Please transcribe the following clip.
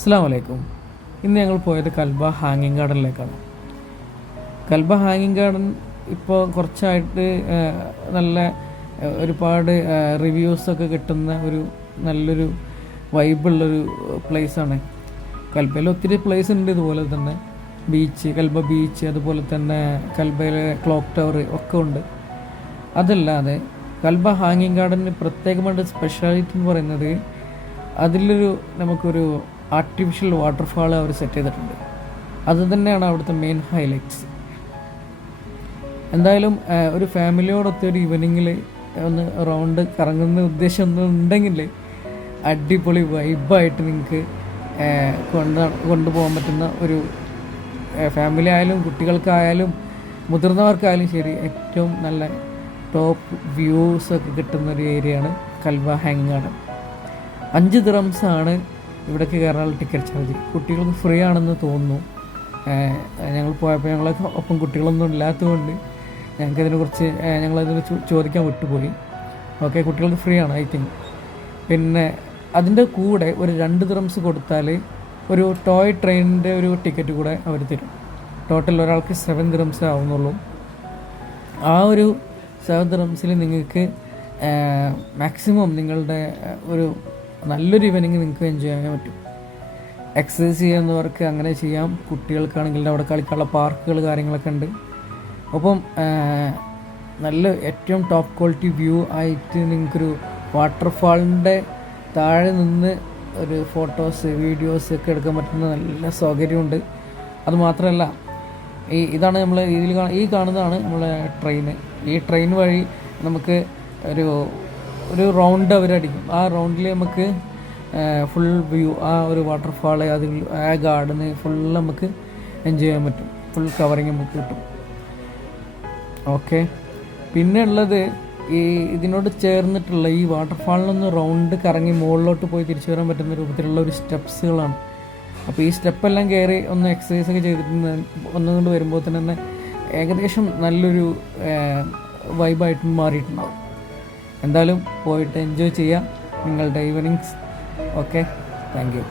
അസ്സലാമു അലൈക്കും. ഇന്ന് ഞങ്ങൾ പോയത് കൽബ ഹാങ്ങിങ് ഗാർഡനിലേക്കാണ്. കൽബ ഹാങ്ങിങ് ഗാർഡൻ ഇപ്പോൾ കുറച്ചായിട്ട് നല്ല ഒരുപാട് റിവ്യൂസൊക്കെ കിട്ടുന്ന ഒരു നല്ലൊരു വൈബുള്ളൊരു പ്ലേസാണ്. കൽബയിൽ ഒത്തിരി പ്ലേസ് ഉണ്ട്. ഇതുപോലെ തന്നെ ബീച്ച്, കൽബ ബീച്ച്, അതുപോലെ തന്നെ കൽബയിലെ ക്ലോക്ക് ടവർ ഒക്കെ ഉണ്ട്. അതല്ലാതെ കൽബ ഹാങ്ങിങ് ഗാർഡന് പ്രത്യേകമായിട്ട് സ്പെഷ്യാലിറ്റി എന്ന് പറയുന്നത് നമുക്കൊരു ആർട്ടിഫിഷ്യൽ വാട്ടർഫാൾ അവർ സെറ്റ് ചെയ്തിട്ടുണ്ട്. അത് തന്നെയാണ് അവിടുത്തെ മെയിൻ ഹൈലൈറ്റ്സ്. എന്തായാലും ഒരു ഫാമിലിയോടൊത്ത് ഒരു ഈവനിങ്ങിൽ ഒന്ന് റൗണ്ട് കറങ്ങുന്ന ഉദ്ദേശം ഒന്നും ഉണ്ടെങ്കിൽ അടിപൊളി വൈബായിട്ട് നിങ്ങൾക്ക് കൊണ്ടുപോകാൻ പറ്റുന്ന ഒരു ഫാമിലി ആയാലും കുട്ടികൾക്കായാലും മുതിർന്നവർക്കായാലും ശരി, ഏറ്റവും നല്ല ടോപ്പ് വ്യൂസൊക്കെ കിട്ടുന്ന ഒരു ഏരിയയാണ് കൽബ ഹാങ്ങിങ് ഗാർഡൻ. 5 ദിറംസാണ് ഇവിടേക്ക് കയറാനുള്ള ടിക്കറ്റ് ചാർജ്. കുട്ടികൾക്ക് ഫ്രീ ആണെന്ന് തോന്നുന്നു. ഞങ്ങൾ പോയപ്പോൾ ഞങ്ങളെ ഒപ്പം കുട്ടികളൊന്നും ഇല്ലാത്തതുകൊണ്ട് ഞങ്ങളതിനെക്കുറിച്ച് ചോദിക്കാൻ വിട്ടുപോയി. ഓക്കെ, കുട്ടികൾക്ക് ഫ്രീ ആണ് ഐ തിങ്ക്. പിന്നെ അതിൻ്റെ കൂടെ ഒരു 2 ദിറംസ് കൊടുത്താൽ ഒരു ടോയ് ട്രെയിനിൻ്റെ ഒരു ടിക്കറ്റ് കൂടെ അവർ തരും. ടോട്ടൽ ഒരാൾക്ക് 7 ദിറംസ് ആവുന്നുള്ളൂ. ആ ഒരു 7 ദിറംസിൽ നിങ്ങൾക്ക് മാക്സിമം നിങ്ങളുടെ ഒരു നല്ലൊരു ഈവനിങ് നിങ്ങൾക്ക് എൻജോയ് ചെയ്യാൻ പറ്റും. എക്സസൈസ് ചെയ്യുന്നവർക്ക് അങ്ങനെ ചെയ്യാം. കുട്ടികൾക്കാണെങ്കിൽ അവിടെ കളിക്കാനുള്ള പാർക്കുകൾ കാര്യങ്ങളൊക്കെ ഉണ്ട്. ഒപ്പം നല്ല ഏറ്റവും ടോപ്പ് ക്വാളിറ്റി വ്യൂ ആയിട്ട് നിങ്ങൾക്കൊരു വാട്ടർഫാളിൻ്റെ താഴെ നിന്ന് ഒരു ഫോട്ടോസ് വീഡിയോസ് ഒക്കെ എടുക്കാൻ പറ്റുന്ന നല്ല സൗകര്യമുണ്ട്. അതുമാത്രമല്ല, ഇതാണ് നമ്മൾ ഈ കാണുന്നതാണ് നമ്മളെ ട്രെയിന്. ഈ ട്രെയിൻ വഴി നമുക്ക് ഒരു റൗണ്ട് അവരടിക്കും. ആ റൗണ്ടിൽ നമുക്ക് ഫുൾ വ്യൂ, ആ ഒരു വാട്ടർഫാൾ, അതിൽ ആ ഗാർഡന് ഫുൾ നമുക്ക് എൻജോയ് ചെയ്യാൻ പറ്റും. ഫുൾ കവറിങ് നമുക്ക് കിട്ടും. ഓക്കെ, പിന്നെ ഉള്ളത് ഇതിനോട് ചേർന്നിട്ടുള്ള ഈ വാട്ടർഫാളിനൊന്ന് റൗണ്ട് കറങ്ങി മുകളിലോട്ട് പോയി തിരിച്ചു വരാൻ പറ്റുന്ന രൂപത്തിലുള്ള ഒരു സ്റ്റെപ്സുകളാണ്. അപ്പോൾ ഈ സ്റ്റെപ്പെല്ലാം കയറി ഒന്ന് എക്സസൈസൊക്കെ ചെയ്തിട്ട് ഒന്നുകൊണ്ട് വരുമ്പോൾ തന്നെ ഏകദേശം നല്ലൊരു വൈബായിട്ട് മാറിയിട്ടുണ്ടാവും. എന്തായാലും പോയിട്ട് എൻജോയ് ചെയ്യാം നിങ്ങളുടെ ഈവനിങ്സ്. Okay, thank you.